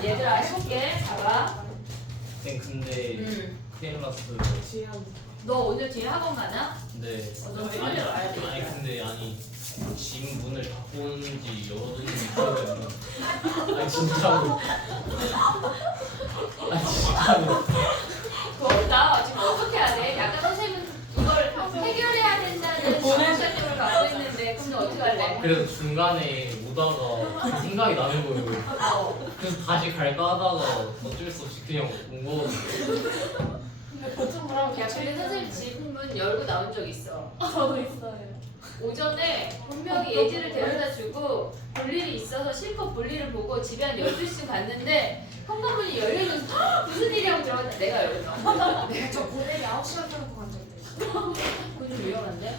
자, 얘들아 해볼게. 봐봐. 쌤 근데 큰일 났어요. 너 오늘 뒤에 학원 가나? 네. 너 빨리 와야 돼. 아니 근데 짐 문을 닫고 오는지 열어두는지 기억이 안 나. 아니 진짜로. 아니 진짜로. 거기 나와. 지금 어떻게 해야 돼? 약간 선생님은 이걸 해결해야 된다는 시각점을 갖고 있는데 그럼 너 어떻게 할래? 그래서 중간에 오다가 생각이 나는 거예요. 그래서 다시 갈까 하다가 어쩔 수 없이 그냥 온 거거든요. 보통 뭐라고 야, 근데 선생님 지문 열고 나온 적 있어. 저도 있어요. 오전에 분명히 예지를 데려다 주고 볼 일이 있어서 실컷 볼 일을 보고 집에 한 12시쯤 갔는데 현관문이 열리는 무슨 일이라고 들어갔는데 내가 열었어. 네, 저 고데기 9시간 타고 간 적도 있어요. 그거 좀 위험한데?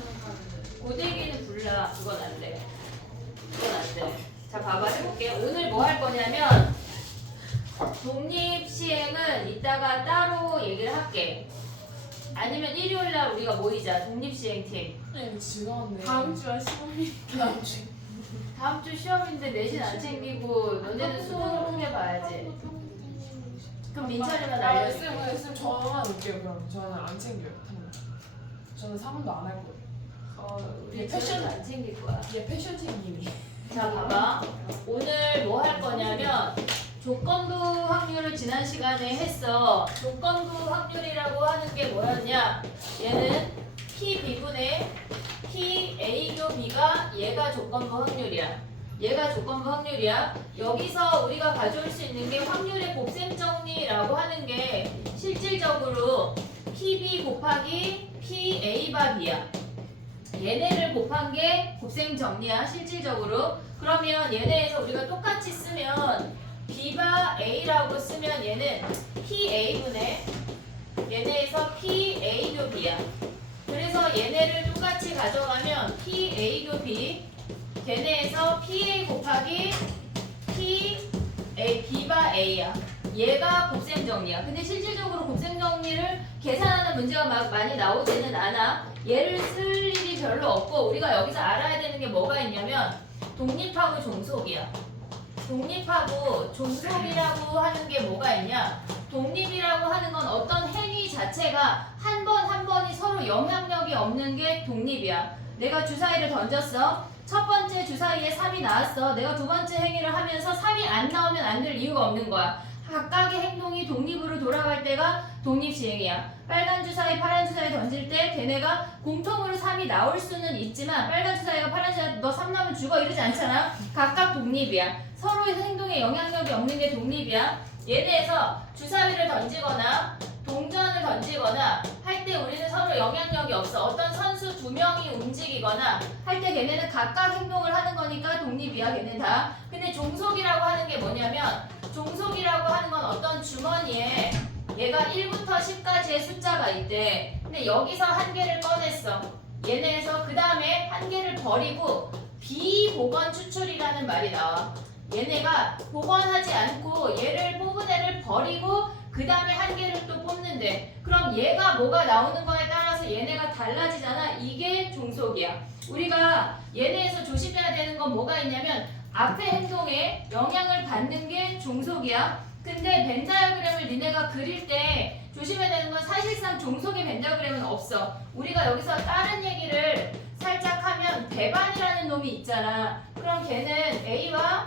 고데기는 불나. 그건 안 돼. 그건 안 돼. 자, 봐봐. 해볼게. 오늘 뭐 할 거냐면 독립시행은 이따가 따로 얘기를 할게. 아니면 일요일날 우리가 모이자. 독립시행팀. 네, 즐거웠네. 다음 주와 시험이 다음 주. 다음 주 시험인데 내신 안 챙기고 너네는 수능을 크게 봐야지. 그럼 민철이만 알려줄게. 쌤 저만 올게요. 그럼 저는 안 챙겨요. 저는 3번도 안 할 거예요. 우리 패션 안 챙길 거야. 얘 패션팀님이. 자, 봐봐. 오늘 뭐 할 거냐면 조건부 확률을 지난 시간에 했어. 조건부 확률이라고 하는 게 뭐였냐? 얘는 P분의 PA교B가 얘가 조건부 확률이야. 얘가 조건부 확률이야. 여기서 우리가 가져올 수 있는 게 확률의 곱셈 정리라고 하는 게 실질적으로 PB 곱하기 PA바 B야. 얘네를 곱한 게 곱셈 정리야, 실질적으로. 그러면 얘네에서 우리가 똑같이 쓰면 B바 A라고 쓰면 얘는 PA분의 얘네에서 PA교B야. 그래서 얘네를 똑같이 가져가면 PA교B 걔네에서 PA 곱하기 B바 A야. 얘가 곱셈 정리야. 근데 실질적으로 곱셈 정리를 계산하는 문제가 막 많이 나오지는 않아. 얘를 쓸 일이 별로 없고 우리가 여기서 알아야 되는 게 뭐가 있냐면 독립하고 종속이야. 독립하고 종속이라고 하는 게 뭐가 있냐? 독립이라고 하는 건 어떤 행위 자체가 한 번 한 번이 서로 영향력이 없는 게 독립이야. 내가 주사위를 던졌어. 첫 번째 주사위에 3이 나왔어. 내가 두 번째 행위를 하면서 3이 안 나오면 안 될 이유가 없는 거야. 각각의 행동이 독립으로 돌아갈 때가 독립시행이야. 빨간 주사위, 파란 주사위 던질 때 걔네가 공통으로 3이 나올 수는 있지만 빨간 주사위가 파란 주사위 너 3 나오면 죽어 이러지 않잖아. 각각 독립이야. 서로의 행동에 영향력이 없는 게 독립이야. 얘네에서 주사위를 던지거나 동전을 던지거나 할 때 우리는 서로 영향력이 없어. 어떤 선수 2명이 움직이거나 할 때 걔네는 각각 행동을 하는 거니까 독립이야. 걔네 다. 근데 종속이라고 하는 게 뭐냐면 종속이라고 하는 건 어떤 주머니에 얘가 1부터 10까지의 숫자가 있대. 근데 여기서 한 개를 꺼냈어. 얘네에서 그 다음에 한 개를 버리고 비복원 추출이라는 말이 나와. 얘네가 복원하지 않고 얘를 뽑은 애를 버리고 그 다음에 한 개를 또 뽑는데 그럼 얘가 뭐가 나오는 거에 따라서 얘네가 달라지잖아. 이게 종속이야. 우리가 얘네에서 조심해야 되는 건 뭐가 있냐면 앞에 행동에 영향을 받는 게 종속이야. 근데 벤 다이어그램을 니네가 그릴 때 조심해야 되는 건 사실상 종속의 벤 다이어그램은 없어. 우리가 여기서 다른 얘기를 살짝 하면 배반이라는 놈이 있잖아. 그럼 걔는 A와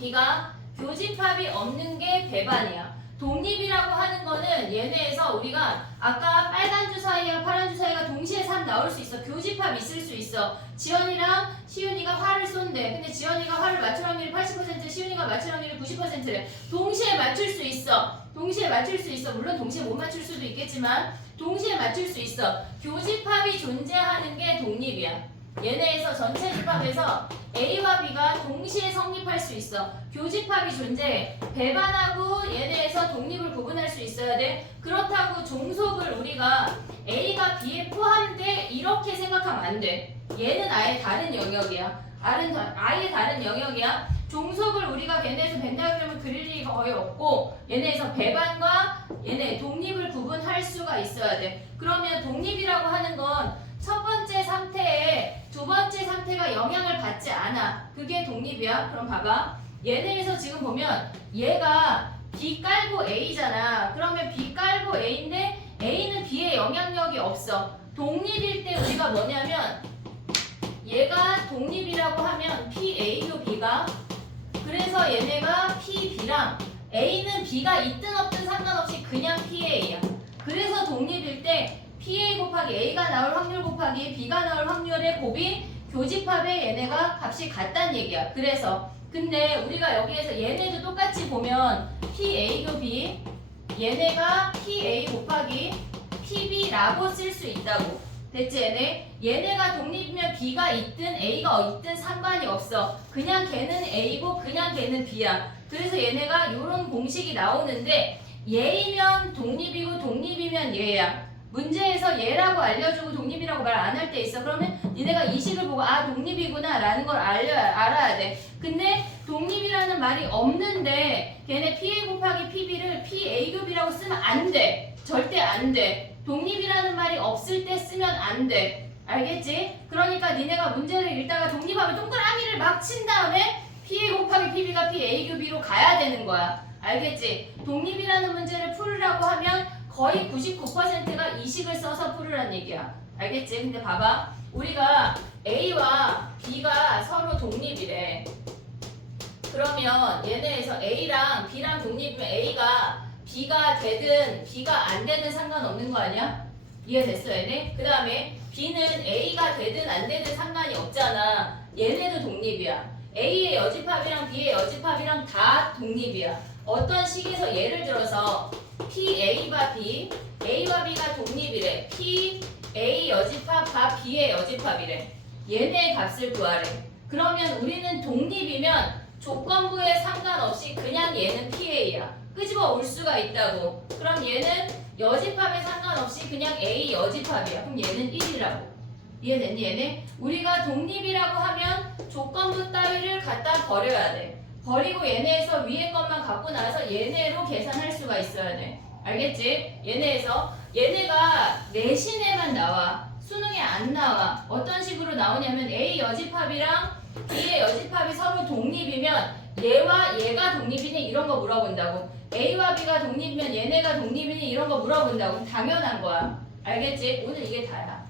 B가 교집합이 없는 게 배반이야. 독립이라고 하는 거는 얘네에서 우리가 아까 빨간 주사위와 파란 주사위가 동시에 3 나올 수 있어. 교집합 있을 수 있어. 지연이랑 시윤이가 활을 쏜대. 근데 지연이가 활을 맞출 확률이 80%, 시윤이가 맞출 확률이 90%래. 동시에 맞출 수 있어. 동시에 맞출 수 있어. 물론 동시에 못 맞출 수도 있겠지만 동시에 맞출 수 있어. 교집합이 존재하는 게 독립이야. 얘네에서 전체 집합에서 A와 B가 동시에 성립할 수 있어. 교집합이 존재해. 배반하고 얘네에서 독립을 구분할 수 있어야 돼. 그렇다고 종속을 우리가 A가 B에 포함돼 이렇게 생각하면 안 돼. 얘는 아예 다른 영역이야. 아예 다른 영역이야. 종속을 우리가 걔네에서 벤 다이어그램을 그릴 일이 거의 없고 얘네에서 배반과 얘네 독립을 구분할 수가 있어야 돼. 그러면 독립이라고 하는 건 첫 번째 상태에 두 번째 상태가 영향을 받지 않아. 그게 독립이야. 그럼 봐봐. 얘네에서 지금 보면 얘가 B 깔고 A잖아. 그러면 B 깔고 A인데 A는 B에 영향력이 없어. 독립일 때 우리가 뭐냐면 얘가 독립이라고 하면 PA고 B가 그래서 얘네가 PB랑 A는 B가 있든 없든 상관없이 그냥 PA야. 그래서 독립일 때 PA 곱하기 A가 나올 확률 곱하기 B가 나올 확률의 곱이 교집합에 얘네가 값이 같다는 얘기야. 그래서 근데 우리가 여기에서 얘네도 똑같이 보면 PA고 B 얘네가 PA 곱하기 PB라고 쓸 수 있다고. 됐지 얘네? 얘네가 독립이면 B가 있든 A가 있든 상관이 없어. 그냥 걔는 A고 그냥 걔는 B야. 그래서 얘네가 이런 공식이 나오는데 얘이면 독립이고 독립이면 얘야. 문제에서 얘라고 알려주고 독립이라고 말 안 할 때 있어. 그러면 니네가 이 식을 보고 아 독립이구나 라는 걸 알아야 돼. 근데 독립이라는 말이 없는데 걔네 PA 곱하기 PB를 PA교비라고 쓰면 안 돼. 절대 안 돼. 독립이라는 말이 없을 때 쓰면 안 돼. 알겠지? 그러니까 니네가 문제를 읽다가 독립하면 동그라미를 막 친 다음에 PA 곱하기 PB가 PA교비로 가야 되는 거야. 알겠지? 독립이라는 문제를 풀으라고 하면 거의 99%가 이 식을 써서 풀으란 얘기야. 알겠지? 근데 봐봐. 우리가 A와 B가 서로 독립이래. 그러면 얘네에서 A랑 B랑 독립이면 A가 B가 되든 B가 안 되든 상관없는 거 아니야? 이해됐어 얘네? 그 다음에 B는 A가 되든 안 되든 상관이 없잖아. 얘네도 독립이야. A의 여집합이랑 B의 여집합이랑 다 독립이야. 어떤 식에서 예를 들어서 PA와 B, A와 B가 독립이래. PA 여집합과 B의 여집합이래. 얘네의 값을 구하래. 그러면 우리는 독립이면 조건부에 상관없이 그냥 얘는 PA야. 끄집어 올 수가 있다고. 그럼 얘는 여집합에 상관없이 그냥 A 여집합이야. 그럼 얘는 1이라고. 이해됐니 얘네? 우리가 독립이라고 하면 조건부 따위를 갖다 버려야 돼. 버리고 얘네에서 위에 것만 갖고 나서 얘네로 계산할 수가 있어야 돼. 알겠지? 얘네에서 얘네가 내신에만 나와. 수능에 안 나와. 어떤 식으로 나오냐면 A 여집합이랑 B의 여집합이 서로 독립이면 얘와 얘가 독립이니 이런 거 물어본다고. A와 B가 독립이면 얘네가 독립이니 이런 거 물어본다고. 당연한 거야. 알겠지? 오늘 이게 다야.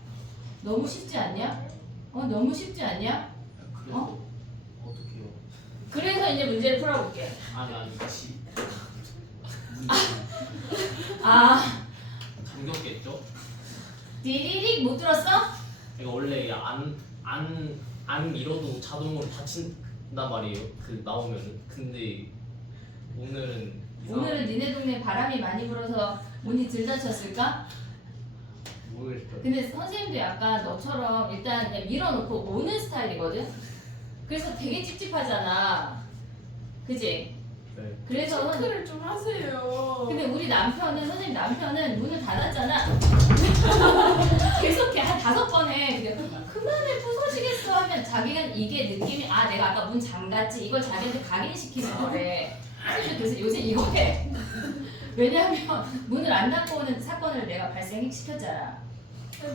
너무 쉽지 않냐? 너무 쉽지 않냐? 그래서 어떻게요? 그래서 이제 문제를 풀어볼게. 아니 지 아, 잠겼겠죠? 디리릭 못 들었어? 이거 원래 안 밀어도 자동으로 닫힌단 말이에요. 그 나오면은. 근데 오늘은 오늘은 니네 동네 바람이 많이 불어서 문이 들닫혔을까? 모르겠어요. 근데 선생님도 약간 너처럼 일단 그냥 밀어놓고 오는 스타일이거든? 그래서 되게 찝찝하잖아. 그지? 네. 그래서 체크를 좀 하세요. 근데 우리 남편은 선생님 남편은 문을 닫았잖아. 계속 한 5번 해. 그만해 부서지겠어 하면 자기는 이게 느낌이 아 내가 아까 문 잠갔지 이걸 자기한테 각인시키는 거래. 선생님 그래서 요새 이거 해. 왜냐면 문을 안 닫고 오는 사건을 내가 발생시켰잖아.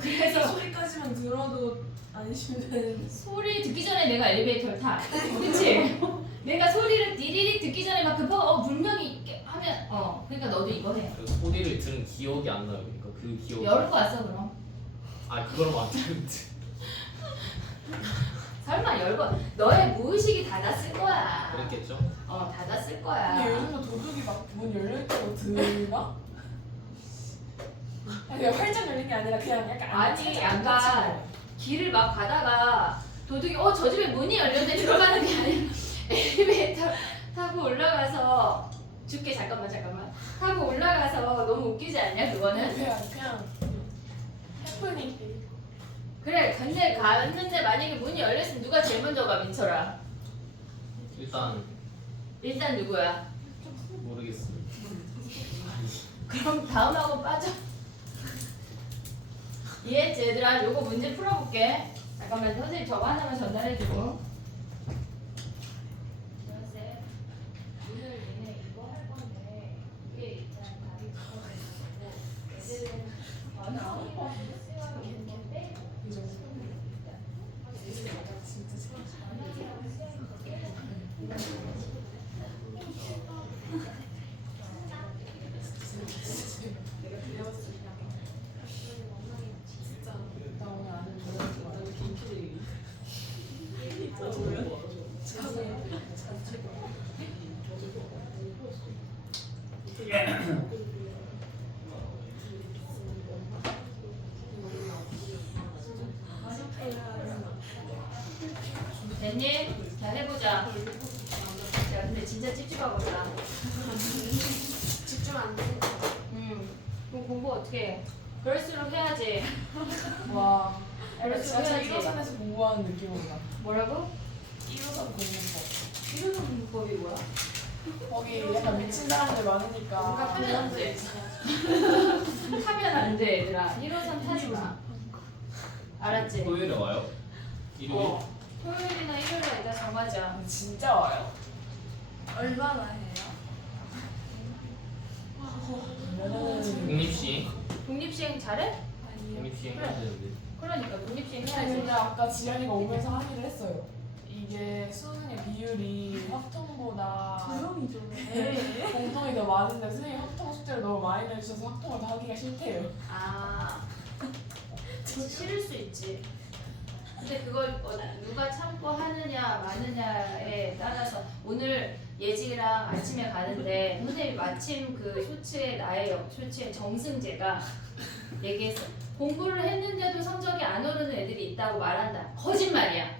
그래서 소리까지만 들어도 안심되는. 소리 듣기 전에 내가 엘리베이터를 타. 그치? 내가 소리를 디리릭 듣기 전에 막 급하고 분명히 이렇게 하면 그러니까 너도 이거 해. 그 소리를 들은 기억이 안 나요. 그러니까 그 기억. 열고 왔어 그럼. 아 그거랑 맞는데. 설마 열고 너의 무의식이 닫았을 거야. 그랬겠죠? 닫았을 근데 거야. 요즘 뭐 도둑이 막 문 열릴 때도 들나? 아니 활짝 열린 게 아니라 그냥 약간 아니, 살짝 약간 안 닫힌 거. 길을 막 가다가 도둑이 저 집에 문이 열렸는데 들어가는 게 아니라 엘리베이터 타고 올라가서 줄게 잠깐만 타고 올라가서 너무 웃기지 않냐 그거는? 그냥 해프닝. 그래 근데 갔는데 만약에 문이 열렸으면 누가 제일 먼저 가 민철아? 일단 누구야? 모르겠어요. 그럼 다음하고 빠져. 이해했지 얘들아? 요거 문제 풀어볼게. 잠깐만 선생님 저거 하나만 전달해주고. 선생님 오늘 얘네 이거 할 건데 이게 일단 답이 붙어있는 거고 애들은 나오기만 수요하고 있는 건데 이 정도. 진짜 생각. 수요하는 거 됐니? 자 해보자. 야 근데 진짜 찝찝하겠다. 집중 안 돼. 그럼 공부 어떻게 해? 그럴수록 해야지. 와. 그럴수록 진짜 해야지. 1호선에서 공부하는 느낌이다. 뭐라고? 1호선 공부법. 이런 공부법이 뭐야? 거기 약간 미친 사람들 많으니까. 뭔가 타면 안 돼. 타면 안 돼, 얘들아. 1호선 타지 마. 알았지? 토요일에 와요? 일요일? 토요일이나 일요일에 이따 정하자. 진짜 와요? 얼마나 해요? 그러면은 독립시행? 독립시행 잘해? 아니요. 독립시행 그래. 해야 되는데. 그러니까 독립시행 아니, 해야지. 근데 아까 지연이가 오면서 항의를 했어요. 이게 수능의 비율이 확통보다 조용히 좀 네. 해. 공통이 더 많은데 선생님이 확통 숙제를 너무 많이 내주셔서 확통을 더 하기가 싫대요. 아, 싫을 수 있지. 근데 그걸 누가 참고 하느냐 마느냐에 따라서 오늘 예지랑 아침에 가는데 선생님이 마침 그 쇼츠에 정승재가 얘기했어. 공부를 했는데도 성적이 안 오르는 애들이 있다고 말한다. 거짓말이야.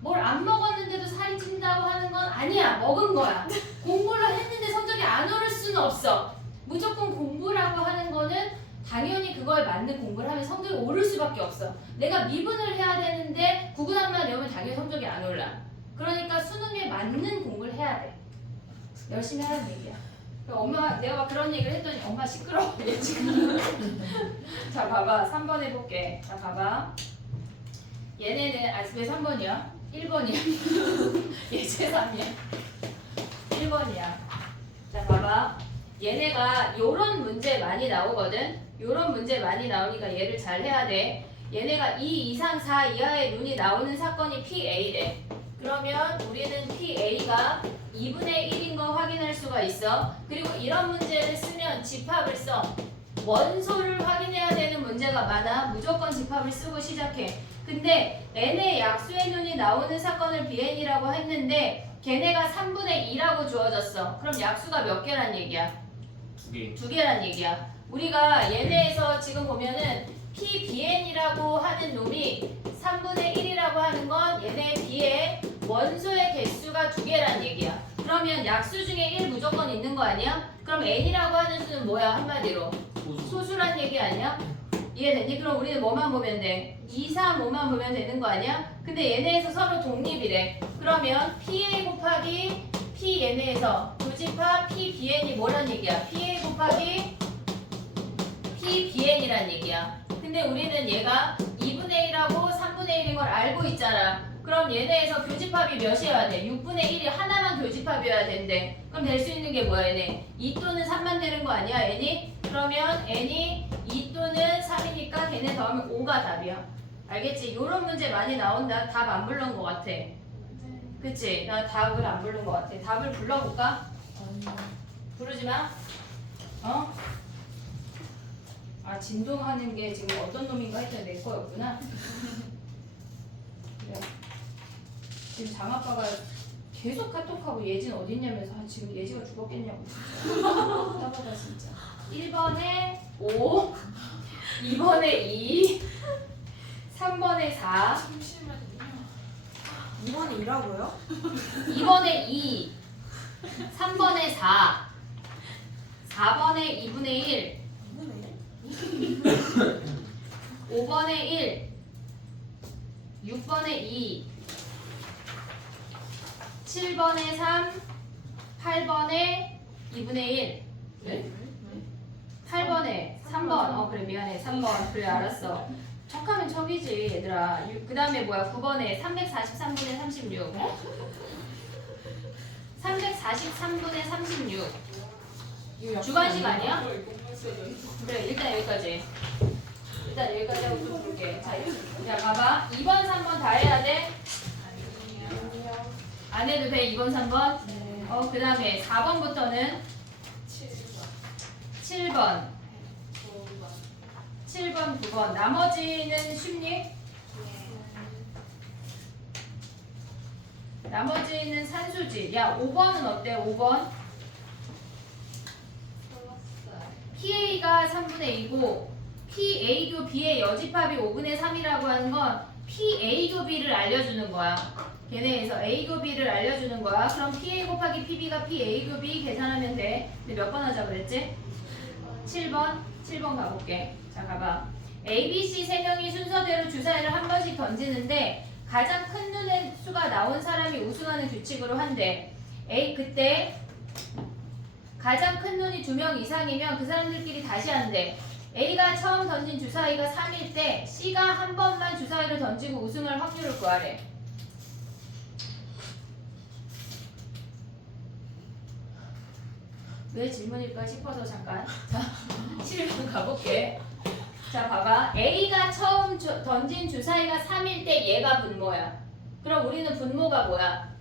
뭘 안 먹었는데도 살이 찐다고 하는 건 아니야. 먹은 거야. 공부를 했는데 성적이 안 오를 수는 없어. 무조건 공부라고 하는 거는 당연히 그거에 맞는 공부를 하면 성적이 오를 수밖에 없어. 내가 미분을 해야 되는데 구구단만 외우면 당연히 성적이 안 올라. 그러니까 수능에 맞는 공부를 해야 돼. 열심히 하라는 얘기야. 엄마 내가 막 그런 얘기를 했더니 엄마 시끄러워 얘 지금. 자 봐봐 3번 해볼게. 자 봐봐. 얘네는 왜 3번이야? 1번이야. 얘 제3이야. 1번이야. 자 봐봐. 얘네가 요런 문제 많이 나오거든. 요런 문제 많이 나오니까 얘를 잘 해야 돼. 얘네가 2 이상 4 이하의 눈이 나오는 사건이 PA래. 그러면 우리는 PA가 2분의 1인 거 확인할 수가 있어. 그리고 이런 문제를 쓰면 집합을 써. 원소를 확인해야 되는 문제가 많아. 무조건 집합을 쓰고 시작해. 근데 n의 약수의 눈이 나오는 사건을 BN이라고 했는데 걔네가 3분의 2라고 주어졌어. 그럼 약수가 몇 개란 얘기야? 2개. 2개란 얘기야. 우리가 얘네에서 지금 보면은 PBN이라고 하는 놈이 3분의 1이라고 하는 건 얘네 B의 원소의 개수가 2개란 얘기야. 그러면 약수 중에 1 무조건 있는 거 아니야? 그럼 N이라고 하는 수는 뭐야? 한마디로 소수란 얘기 아니야? 이해됐니? 그럼 우리는 뭐만 보면 돼? 2, 3, 5만 보면 되는 거 아니야? 근데 얘네에서 서로 독립이래. 그러면 PA 곱하기 P 얘네에서 교집합 PBN이 뭐란 얘기야? PA 곱하기 PBN이란 얘기야. 근데 우리는 얘가 2분의 1하고 3분의 1인 걸 알고 있잖아. 그럼 얘네에서 교집합이 몇이어야 돼? 6분의 1이 하나만 교집합이어야 된대. 그럼 될 수 있는 게 뭐야 얘네? 2 또는 3만 되는 거 아니야 n이? 그러면 n이 2 또는 3이니까 걔네 더하면 5가 답이야. 알겠지? 요런 문제 많이 나온다. 답 안 부른 거 같아. 그치? 나 답을 안 부른 거 같아. 답을 불러볼까? 아니요. 부르지 마. 어? 아 진동하는 게 지금 어떤 놈인가 했더니 내 거였구나. 그래. 지금 장아빠가 계속 카톡하고 예진 어딨냐면서 지금 예지가 죽었겠냐고 진짜. 답답하다 진짜. 1번에 5, 2번에 2, 3번에 4, 잠시만요. 이번에 일하고요? 2번에 2, 3번에 4, 4번에 2분의 1, 5번에 1, 6번에 2, 7번에 3, 8번에 2분의 1. 네? 8번에 3번. 그래 미안해. 3번. 그래 알았어. 척하면 척이지 얘들아. 그 다음에 뭐야? 9번에 343분의 36. 343분의 36. 주관식 아니야? 그래 일단 여기까지. 일단 여기까지 하고 또 볼게. 자 봐봐. 2번 3번 다 해야 돼? 안 해도 돼 2번 3번? 네. 그 다음에 4번부터는 7번 7번 9번 나머지는 쉽니? 나머지는 산수지. 야 5번은 어때? 5번? PA가 3분의 2고 PA교 B의 여집합이 5분의 3이라고 하는 건 PA교 B를 알려주는 거야. 걔네에서 A교 B를 알려주는 거야. 그럼 PA 곱하기 PB가 PA교 B 계산하면 돼. 근데 몇 번 하자 그랬지? 7번? 7번 가볼게. 자, 가봐. A, B, C 세 명이 순서대로 주사위를 한 번씩 던지는데 가장 큰 눈의 수가 나온 사람이 우승하는 규칙으로 한대. 그때 가장 큰 눈이 2명 이상이면 그 사람들끼리 다시 한대. A가 처음 던진 주사위가 3일 때 C가 한 번만 주사위를 던지고 우승할 확률을 구하래. 왜 질문일까 싶어서 잠깐. 자, 7번 가볼게. 자, 봐봐. A가 처음 던진 주사위가 3일 때 얘가 분모야. 그럼 우리는 분모가 뭐야?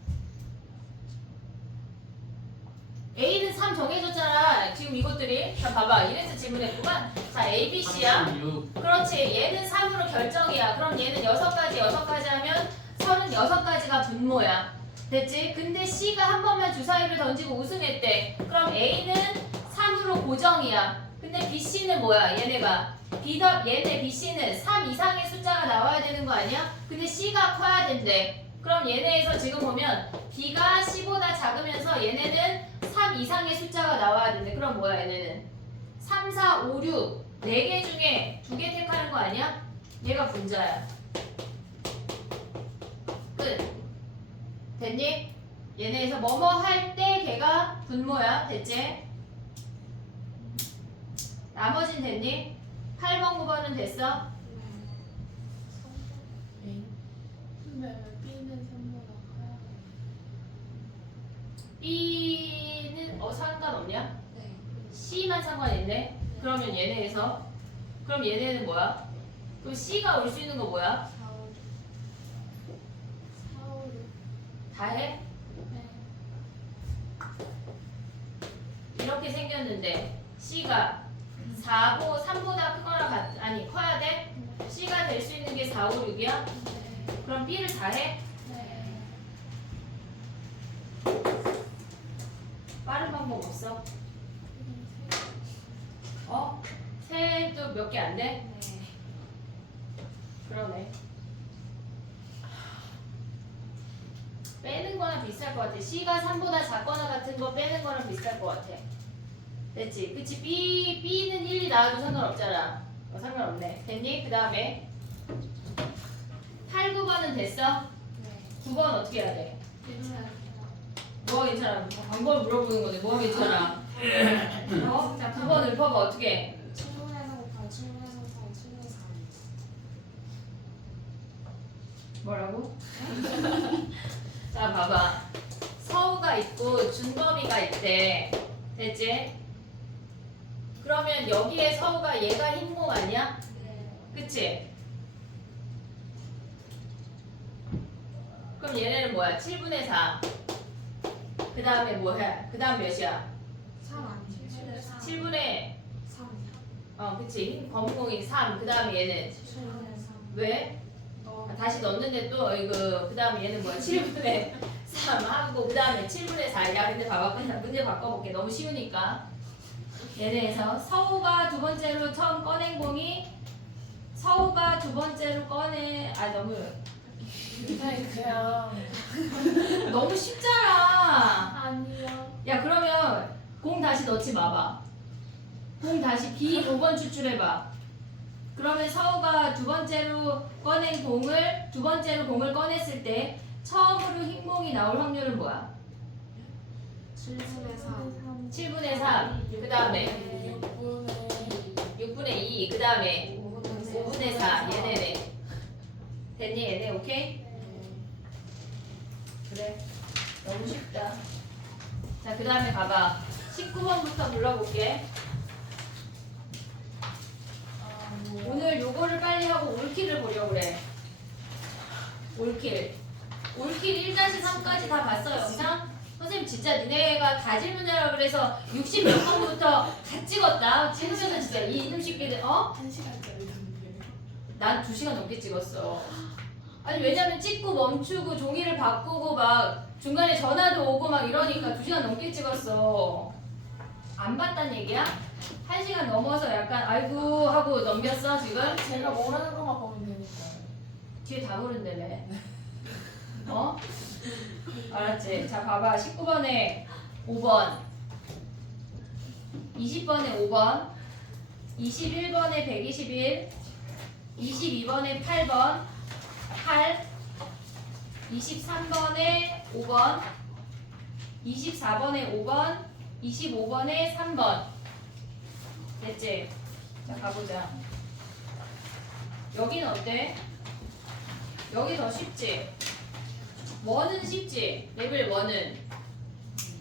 A는 3 정해졌잖아. 지금 이것들이. 자, 봐봐. 이래서 질문했구만. 자, A, B, C야. 36. 그렇지. 얘는 3으로 결정이야. 그럼 얘는 6가지 하면 36가지가 분모야. 됐지? 근데 C가 한 번만 주사위를 던지고 우승했대. 그럼 A는 3으로 고정이야. 근데 B, C는 뭐야? 얘네가. 얘네 B, C는 3 이상의 숫자가 나와야 되는 거 아니야? 근데 C가 커야 된대. 그럼 얘네에서 지금 보면 B가 C보다 작으면서 얘네는 3 이상의 숫자가 나와야 된대. 그럼 뭐야 얘네는? 3, 4, 5, 6 4개 중에 2개 택하는 거 아니야? 얘가 분자야. 끝. 됐니? 얘네에서 뭐뭐 할 때 걔가 분모야. 됐지? 나머진 됐니? 8번, 9번은 됐어? 근데 왜 B는 3보다 커요? B는 상관없냐? 네. C만 상관있네? 그러면 얘네에서 그럼 얘네는 뭐야? 그럼 C가 올 수 있는 거 뭐야? 4, 5, 4, 5, 6. 다 해? 네. 이렇게 생겼는데 C가 3보다 크거나 아니 커야 돼? C가 될 수 있는 게 4, 5, 6이야? 네. 그럼 B를 다 해? 네. 빠른 방법 없어? 어? 세도 몇 개 안 돼? 네. 그러네. 빼는 거나 비슷할 것 같아. C가 3보다 작거나 같은 거 빼는 거랑 비슷할 것 같아. 됐지? 그치? B는 1이 나와도 상관없잖아. 상관없네. 됐니? 그 다음에 8, 9번은 됐어? 네. 9번 어떻게 해야 돼? 괜찮아요. 뭐가 괜찮아? 방법을 물어보는 건데 뭐가 괜찮아? 어? 자, 9번 읊어봐. 어떻게 해? 7분에서 곱하기 7분에서 4, 7분에서 4. 뭐라고? 자, 봐봐. 서우가 있고 준범이가 있대. 됐지? 그러면 여기에 서우가 얘가 흰몸 아니야? 네. 그치? 그럼 얘네는 뭐야? 7분의 4. 그 다음에 뭐해? 그 다음 몇이야? 3 아니에요? 7분의 3. 7분의 3. 그치? 흰 검은공이 3. 그 다음에 얘는 7분의 3. 왜? 다시 넣는데 또 이거 그 다음에 얘는 뭐야? 7분의 3 하고 그 다음에 7분의 4야. 근데 봐봐. 문제 바꿔볼게. 너무 쉬우니까. 얘네에서 서우가 두 번째로 처음 꺼낸 공이 서우가 두 번째로 너무 아니 그냥 너무 쉽잖아. 아니요. 야, 그러면 공 다시 넣지 마봐. 공 다시 B 5번 추출해봐. 그러면 서우가 두 번째로 공을 꺼냈을 때 처음으로 흰 공이 나올 확률은 뭐야? 7분의 3. 7분의 3. 그 다음에 6분의 6분의 2. 그 다음에 5분의 4. 얘네네. 됐니? 얘네 오케이? 그래. 너무 쉽다. 자, 그 다음에 가봐. 19번부터 불러볼게. 오늘 요거를 빨리 하고 올킬을 보려고 그래. 올킬 1-3까지 다 봤어 영상? 선생님 진짜 니네가 다 질문하라고 그래서 60 몇 번부터 다 찍었다. 찍으셔서 진짜 이놈 쉽게 1시간짜리 던데. 난 2시간 넘게 찍었어. 아니 왜냐면 찍고 멈추고 종이를 바꾸고 막 중간에 전화도 오고 막 이러니까 2시간 넘게 찍었어. 안 봤단 얘기야? 1시간 넘어서 약간 아이고 하고 넘겼어 지금? 제가 모르는 것만 보면 되니까. 뒤에 다 모른다며. 어? 알았지? 자 봐봐 19번에 5번 20번에 5번 21번에 121 22번에 8번 8 23번에 5번 24번에 5번 25번에 3번 됐지? 자 가보자. 여기는 어때? 여기 더 쉽지? 뭐는 쉽지? 레벨 1은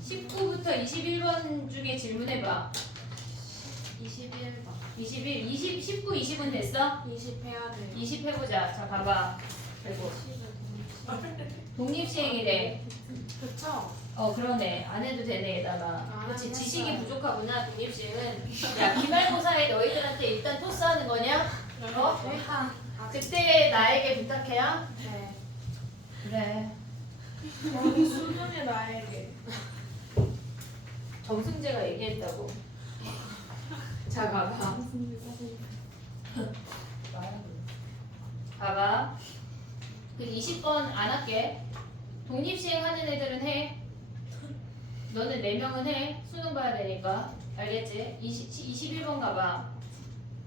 19부터 21번 중에 질문해봐. 21번 21, 20, 19, 20은 됐어? 20 해야 돼요 20 해보자. 자 봐봐. 그리고 독립시행이래. 그쵸? 그러네. 안 해도 되네 얘다가. 안 그렇지. 했어요. 지식이 부족하구나 독립시행은. 야 기말고사에 너희들한테 일단 토스하는 거냐? 어? 일단 그때 나에게 부탁해요? 네 그래. 여기 수준이 나에게 정승재가 얘기했다고. 자 봐봐. 봐봐. 그 20번 안 할게. 독립시행 하는 애들은 해. 너는 4명은 해. 수능 봐야 되니까. 알겠지? 21번 가봐.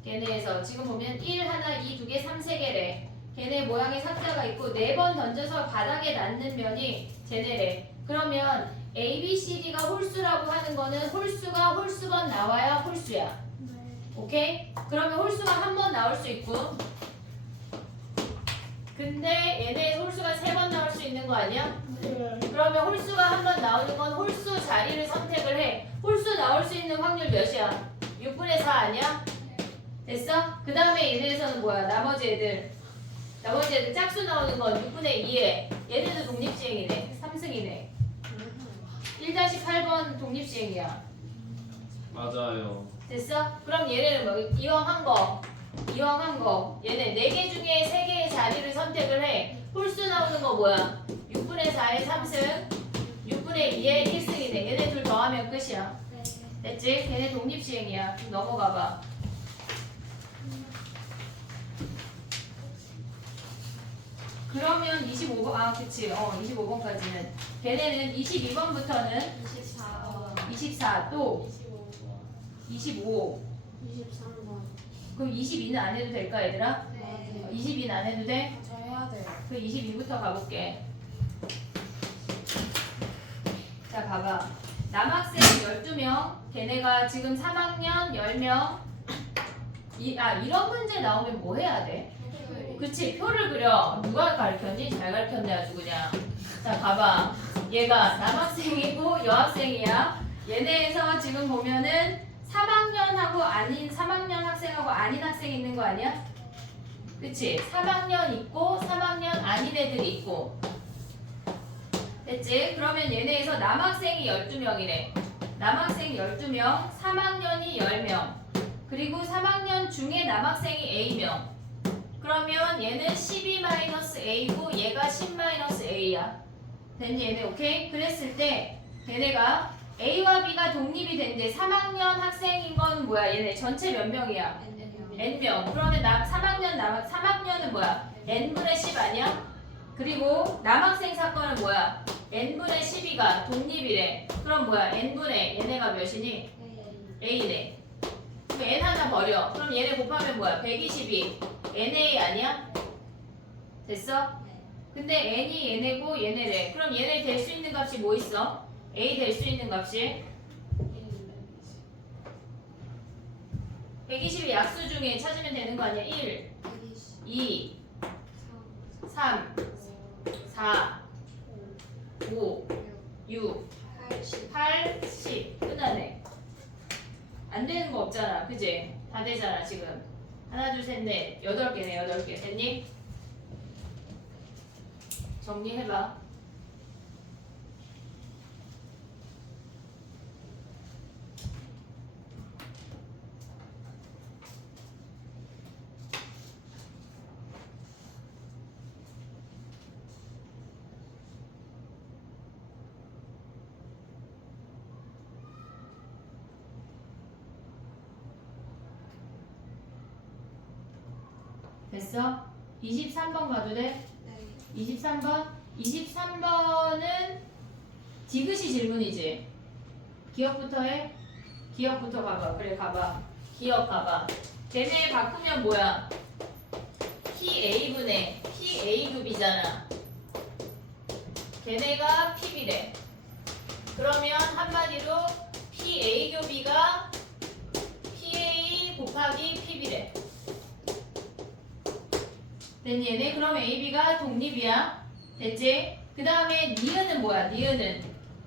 걔네에서 지금 보면 1, 하나, 2, 2개, 3, 3개래. 걔네 모양의 삭자가 있고 4번 던져서 바닥에 닿는 면이 쟤네래. 그러면 A, B, C, D가 홀수라고 하는 거는 홀수가 홀수번 나와야 홀수야. 오케이? 그러면 홀수가 한 번 나올 수 있고 근데 얘네 홀수가 3번 나올 수 있는 거 아니야? 그러면 홀수가 한 번 나오는 건 홀수 자리를 선택을 해. 홀수 나올 수 있는 확률 몇이야? 6분의 4 아니야? 됐어? 그 다음에 얘네에서는 뭐야? 나머지 애들 짝수 나오는 건 6분의 2에 얘네도 독립시행이네. 3승이네. 1-8번 독립시행이야. 맞아요. 됐어? 그럼 얘네는 뭐 이왕 한 거 얘네 4개 중에 3개의 자리를 선택을 해. 홀수 나오는 거 뭐야? 6분의 4의 3승 6분의 2의 1승이네. 얘네 둘 더하면 끝이야. 됐지? 걔네 독립시행이야. 좀 넘어가봐. 그러면 25번 그치 25번까지는 걔네는 22번부터는 24번 24 또 25번 25 23번 그럼 22는 안 해도 될까 얘들아? 네 22는 안 해도 돼? 저 해야 돼요. 그 22부터 가볼게. 자 봐봐. 남학생 12명 걔네가 지금 3학년 10명 이런 문제 나오면 뭐 해야 돼? 그치 표를 그려. 누가 가르쳤니? 잘 가르쳤네 아주 그냥. 자 봐봐. 얘가 남학생이고 여학생이야. 얘네에서 지금 보면은 3학년하고 아닌 3학년 학생하고 아닌 학생 있는 거 아니야? 그치? 3학년 있고 3학년 아닌 애들이 있고 됐지? 그러면 얘네에서 남학생이 12명이래. 남학생 12명, 3학년이 10명 그리고 3학년 중에 남학생이 A명. 그러면 얘는 12-A고 얘가 10-A야. 됐니 얘네? 오케이? 그랬을 때 얘네가 A와 B가 독립이 된대. 3학년 학생인 건 뭐야? 얘네 전체 몇 명이야? N명. 그러면 3학년은 뭐야? N분의 10 아니야? 그리고 남학생 사건은 뭐야? N분의 12가 독립이래. 그럼 뭐야? N분의 얘네가 몇이니? A네. 그럼 N 하나 버려. 그럼 얘네 곱하면 뭐야? 122. NA 아니야? 됐어? 근데 N이 얘네고 얘네래. 그럼 얘네 될 수 있는 값이 뭐 있어? A 될 수 있는 값이 120의 약수 중에 찾으면 되는 거 아니야? 1, 2, 3, 4, 5, 6, 8, 10 끝나네. 안 되는 거 없잖아. 그지? 다 되잖아 지금. 하나 둘 셋 넷 8개네 8개. 됐니? 정리해봐. 됐어? 23번 가도 돼? 네. 23번? 23번은 디귿이 질문이지? 기억부터 해? 기억부터 가봐. 그래, 가봐. 기억 가봐. 걔네 바꾸면 뭐야? PA분의 PA급이잖아. 걔네가 PB래. 그러면 한마디로 PA교비가 PA 곱하기 PB래. 됐니 얘네? 그럼 AB가 독립이야. 됐지? 그 다음에 니은은 뭐야? 니은은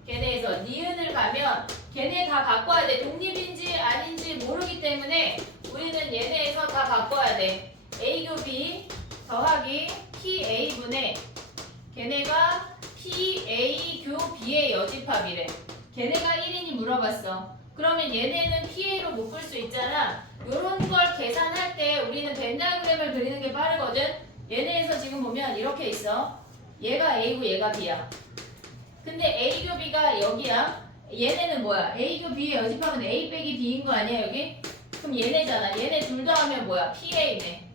걔네에서 니은을 가면 걔네 다 바꿔야 돼. 독립인지 아닌지 모르기 때문에 우리는 얘네에서 다 바꿔야 돼. A교비 더하기 PA분의 걔네가 PA교B의 여집합이래. 걔네가 1인이 물어봤어. 그러면 얘네는 PA로 묶을 수 있잖아. 요런 걸 계산할 때 우리는 벤다그램을 그리는 게 빠르거든. 얘네에서 지금 보면 이렇게 있어. 얘가 A고 얘가 B야. 근데 A교B가 여기야. 얘네는 뭐야? A교B의 여집합은 A 빼기 B인 거 아니야 여기? 그럼 얘네잖아. 얘네 둘 더하면 뭐야? PA네.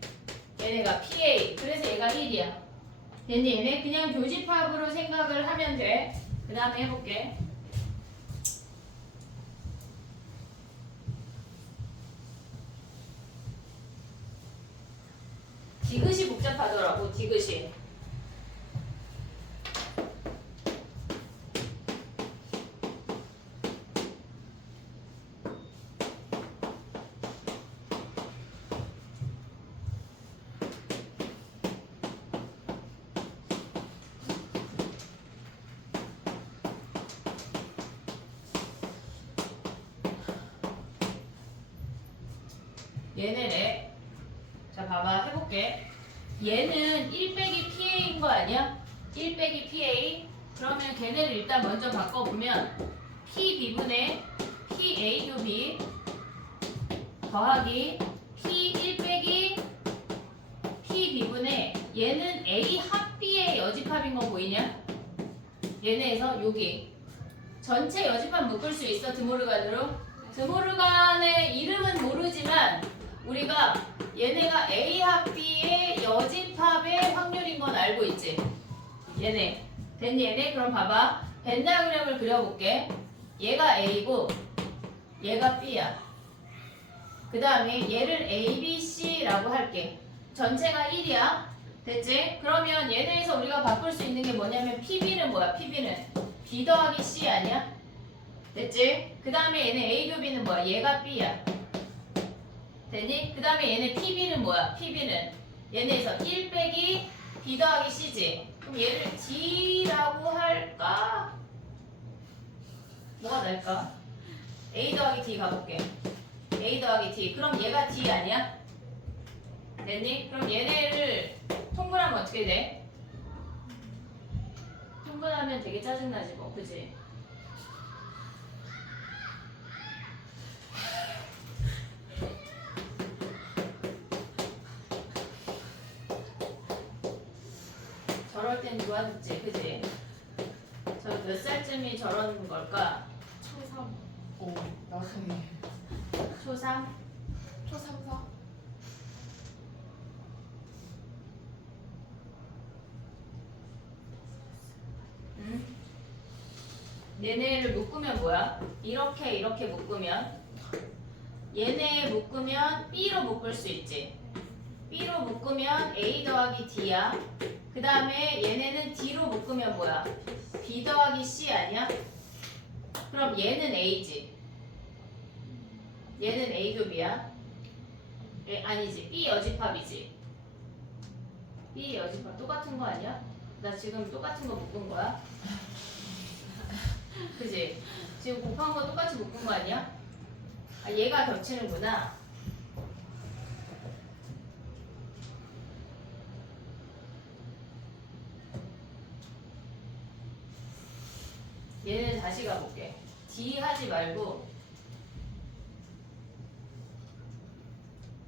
얘네가 PA. 그래서 얘가 1이야. 됐니? 얘네 그냥 교집합으로 생각을 하면 돼. 그 다음에 해볼게. 디귿이 복잡하더라고. 디귿이. 얘네래. 자, 봐봐. 해볼게. 얘는 1 빼기 PA인 거 아니야? 1 빼기 PA. 그러면 걔네를 일단 먼저 바꿔보면 PB분의 PA교비 더하기 P1 빼기 PB분의 얘는 A 합 B의 여집합인 거 보이냐? 얘네에서 여기 전체 여집합 묶을 수 있어? 드모르간으로? 드모르간의 이름은 모르지만 우리가 얘네가 A 합 B의 여집합의 확률인 건 알고 있지? 얘네. 됐니 얘네? 그럼 봐봐. 벤다그램을 그려볼게. 얘가 A고 얘가 B야. 그 다음에 얘를 A, B, C라고 할게. 전체가 1이야. 됐지? 그러면 얘네에서 우리가 바꿀 수 있는 게 뭐냐면 PB는 뭐야? PB는 B 더하기 C 아니야? 됐지? 그 다음에 얘네 A교비는 뭐야? 얘가 B야. 됐니? 그 다음에 얘네 PB는 뭐야? PB는 얘네에서 1 빼기 B 더하기 C지. 그럼 얘를 D라고 할까? 뭐가 날까? A 더하기 D 가볼게. A 더하기 D. 그럼 얘가 D 아니야? 됐니? 그럼 얘네를 통분하면 어떻게 돼? 통분하면 되게 짜증나지 뭐. 그지? 저럴 땐 누가 듣지? 그지? 저 몇 살쯤이 저런 걸까? 초3. 오, 나중에. 초3? 초3, 4? 응? 얘네를 묶으면 뭐야? 이렇게 이렇게 묶으면 얘네 묶으면 B로 묶을 수 있지. B로 묶으면 A 더하기 D야. 그 다음에 얘네는 D로 묶으면 뭐야? B 더하기 C 아니야? 그럼 얘는 A지. 얘는 A급이야. 아니지. B 여집합이지. B 여집합 똑같은 거 아니야? 나 지금 똑같은 거 묶은 거야? 그지? 지금 곱한 거 똑같이 묶은 거 아니야? 아, 얘가 겹치는구나. 얘는 다시 가볼게. D 하지 말고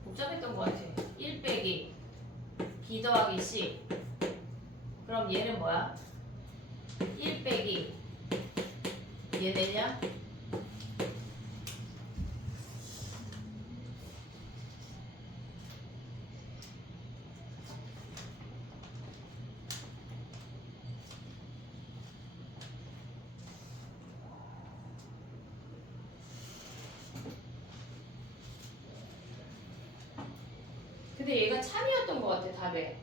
복잡했던 거 같아. 1 빼기 B 더하기 C. 그럼 얘는 뭐야? 1 빼기 얘네냐? 근데 얘가 참이었던 것 같아 답에.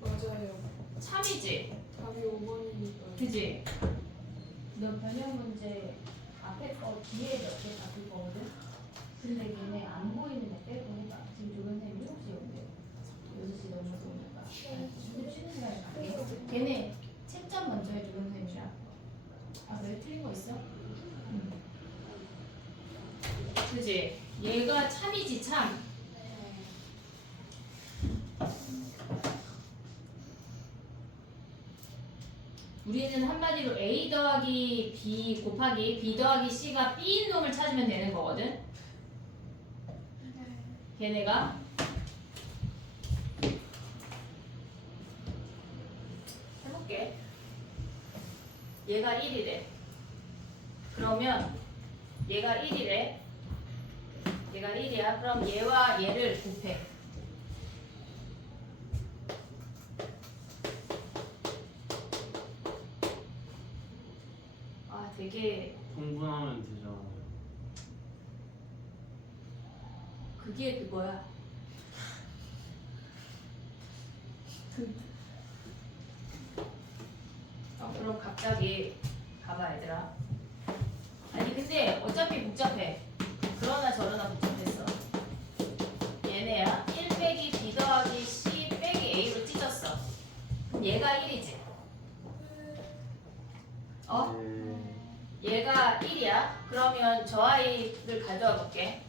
맞아요. 참이지. 답이 5번이니까. 그지? 너 변형 문제 앞에 거 뒤에 몇 개 바꿀 거거든? 근데 걔네 안 보이는 애 빼고 해봐. 지금 조선생님 7시에 온대. 6시 넘어서 오니까. 근데 쉬는 시간에 갈게. 걔네 채점 먼저 해, 조선생님이랑. 아, 그래? 틀린 거 있어? 응. 그지? 얘가 참이지 참. 우리는 한마디로 A 더하기 B 곱하기 B 더하기 C가 B인 놈을 찾으면 되는 거거든? 걔네가 해볼게. 얘가 1이래. 그러면 얘가 1이래. 얘가 1이야. 그럼 얘와 얘를 곱해. 아 되게 통분하면 되잖아요. 그게 그거야. 그럼 갑자기 가봐 얘들아. 아니 근데 어차피 복잡해. 그러나 저러나 복잡했어. 얘네야 1 빼기 B 더하기 C 빼기 A로 찢었어. 그럼 얘가 1이지. 어? 얘가 1이야. 그러면 저 아이를 가져와 볼게.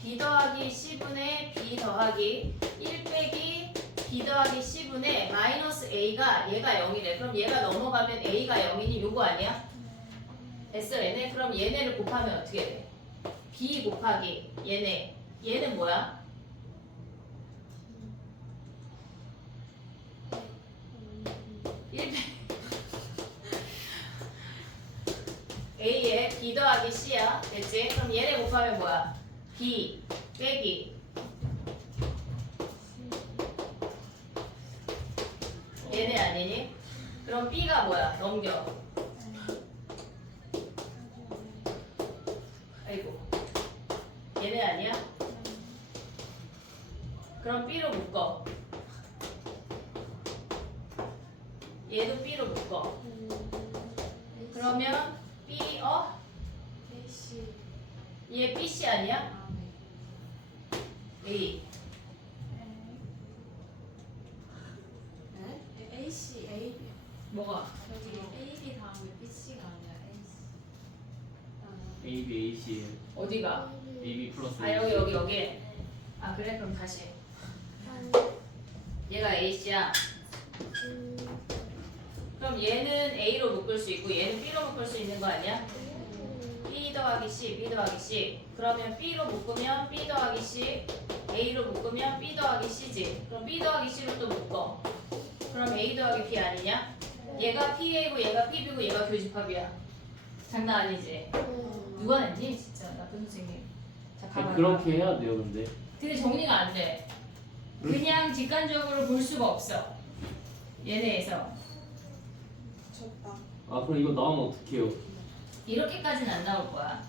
B 더하기 C분의 B 더하기 1 빼기 B 더하기 C분의 마이너스 A가 얘가 0이래. 그럼 얘가 넘어가면 A가 0이니 요거 아니야? 됐어 얘네? 그럼 얘네를 곱하면 어떻게 돼? B 곱하기 얘네. 얘는 뭐야? A에 B 더하기 C야. 됐지? 그럼 얘네 곱하면 뭐야? B 빼기 얘네 아니니? 그럼 B가 뭐야? 넘겨. 아이고 얘네 아니야? 그럼 B로 묶어. 얘도 B로 묶어. 그러면 B AC. 얘 BC 아니야? 아, 네. A. 네? AC, A. 뭐가? 저기 AB 다음에 BC가 아니라 AC. AB, AC, 어디가? AB 플러스 아 여기. 아 그래? 그럼 다시. 얘가 A씨야. 그럼 얘는 A로 묶을 수 있고 얘는 B로 묶을 수 있는 거 아니야? B 더하기 C, B 더하기 C. 그러면 B로 묶으면 B 더하기 C, A로 묶으면 B 더하기 C지. 그럼 B 더하기 C로 또 묶어. 그럼 A 더하기 B 아니냐? 얘가 PA고 얘가 PB고 얘가 교집합이야. 장난 아니지? 누가 냈니? 진짜 나쁜 선생님. 자 가만. 그렇게 해야 돼요, 근데. 근데 정리가 안 돼. 그냥 직관적으로 볼 수가 없어. 얘네에서. 졌다. 아, 그럼 이거 나오면 어떡해요? 이렇게까지는 안 나올 거야.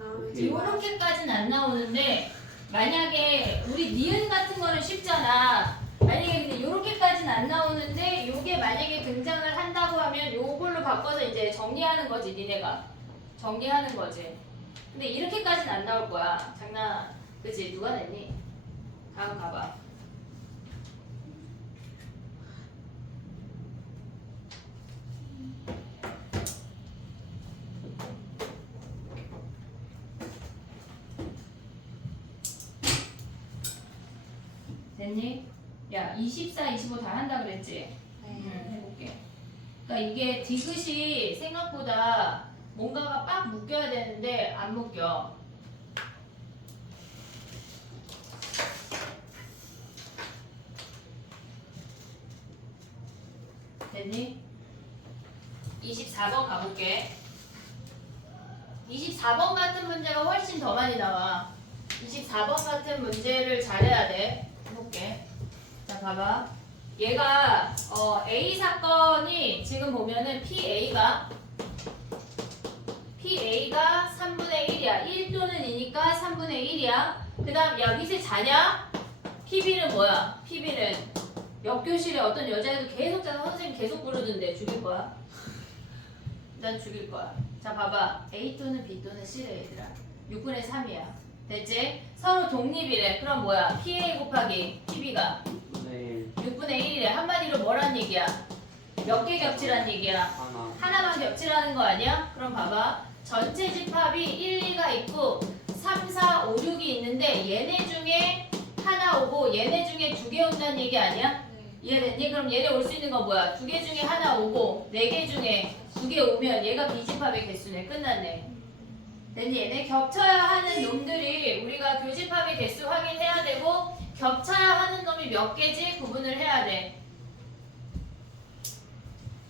오케이. 이렇게까지는 안 나오는데 만약에 우리 니은 같은 거는 쉽잖아. 만약에 근데 이렇게까지는 안 나오는데 요게 만약에 등장을 한다고 하면 요걸로 바꿔서 이제 정리하는 거지 니네가. 정리하는 거지. 근데 이렇게까지는 안 나올 거야. 장난. 그치? 누가 냈니? 다음 가봐. 됐니? 야, 24, 25 다 한다 그랬지? 해볼게. 그러니까 이게 디귿이 생각보다 뭔가가 빡 묶여야 되는데 안 묶여. 됐니? 24번 가볼게. 24번 같은 문제가 훨씬 더 많이 나와. 24번 같은 문제를 잘해야 돼. 해볼게. 자, 봐봐. 얘가 A 사건이 지금 보면은 PA가 3분의 1이야. 1 또는 2니까 3분의 1이야. 그 다음 야 희세 자냐? PB는 뭐야? PB는 옆교실에 어떤 여자애도 계속 자서 선생님 계속 부르는데 죽일 거야? 난 죽일 거야. 자 봐봐. A 또는 B 또는 C래 얘들아. 6분의 3이야. 됐지? 서로 독립이래. 그럼 뭐야? PA 곱하기 PB가 네 6분의 1이래. 한마디로 뭐란 얘기야? 몇 개 겹치란 얘기야? 하나 하나만 겹치라는 거 아니야? 그럼 봐봐. 전체 집합이 1, 2가 있고 3, 4, 5, 6이 있는데 얘네 중에 하나 오고 얘네 중에 2개 온다는 얘기 아니야? 네. 이해됐니? 그럼 얘네 올 수 있는 거 뭐야? 2개 중에 하나 오고 4개 중에 2개 오면 얘가 비집합의 개수네. 끝났네. 됐니? 얘네 겹쳐야 하는 놈들이 우리가 교집합의 개수 확인해야 되고 겹쳐야 하는 놈이 몇 개지 구분을 해야 돼.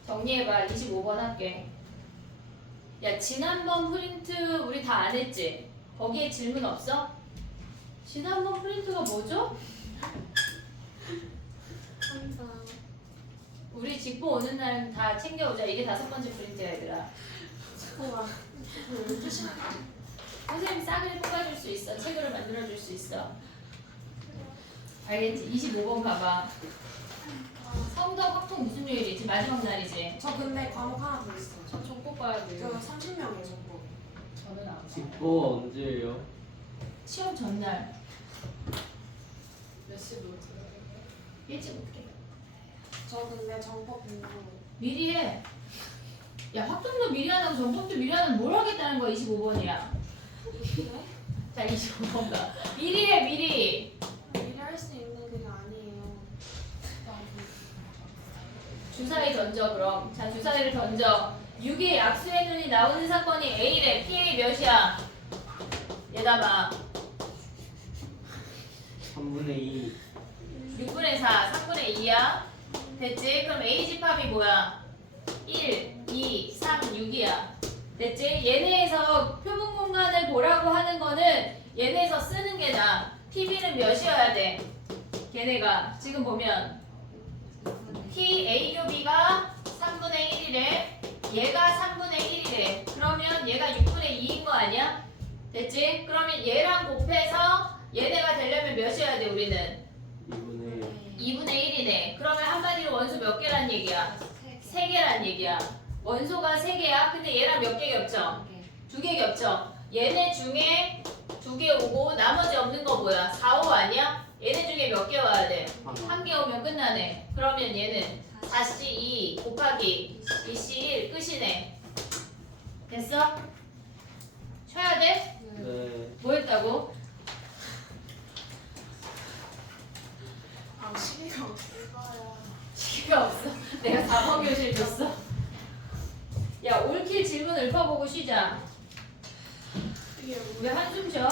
정리해봐. 25번 할게. 야 지난번 프린트 우리 다 안 했지? 거기에 질문 없어? 지난번 프린트가 뭐죠? 항상 우리 직보 오는 날 다 챙겨오자. 이게 5번째 프린트야 얘들아. 우와. 선생님 싸그리 뽑아줄 수 있어. 책으로 만들어줄 수 있어. 알겠지? 25번 봐봐. 성덕 확통 무슨 요일이지? 마지막 날이지? 저 근데 과목 하나 더 있어요. 저총 뽑아야 돼. 저 30명이에요, 전부. 저는 안 직보 언제예요? 시험 전날 몇 시부터? 일찍 어떻게 해? 저 근데 정법 공부 미리 해. 야 확통도 미리 하고 전법도 미리 하면 뭘 하겠다는 거야? 25번이야. 자 25번 가. 미리 해 미리. 미리 할 수 있는 그게 아니에요. 주사위 던져 그럼. 자 주사위를 던져. 6의 약수의 눈이 나오는 사건이 A래. PA 몇이야? 얘다 봐. 3분의 2 6분의 4, 3분의 2야. 됐지? 그럼 A 집합이 뭐야? 1, 2, 3, 6이야. 됐지? 얘네에서 표본 공간을 보라고 하는 거는 얘네에서 쓰는 게 나아. PB는 몇이어야 돼? 걔네가 지금 보면 PAUB가 3분의 1이래. 얘가 3분의 1이래. 그러면 얘가 6분의 2인 거 아니야? 됐지? 그러면 얘랑 곱해서 얘네가 되려면 몇이어야 돼 우리는? 2분의 2분의 1이네. 그러면 한마디로 원소 몇 개란 얘기야? 3개란 얘기야. 원소가 3개야. 근데 얘랑 몇 개 겹쳐? 2개 겹쳐. 얘네 중에 2개 오고 나머지 없는 거 뭐야? 4, 5 아니야? 얘네 중에 몇 개 와야 돼? 하나 1개 오면 끝나네. 그러면 얘는 4C2 곱하기 2C1 끝이네. 됐어? 쉬어야 돼? 네 뭐 했다고? 아, 시기가 없어요. 시기가 없어. 내가 4번 교실 줬어. 야 올킬 질문 읊어보고 쉬자. 이게 왜 한숨 쉬어?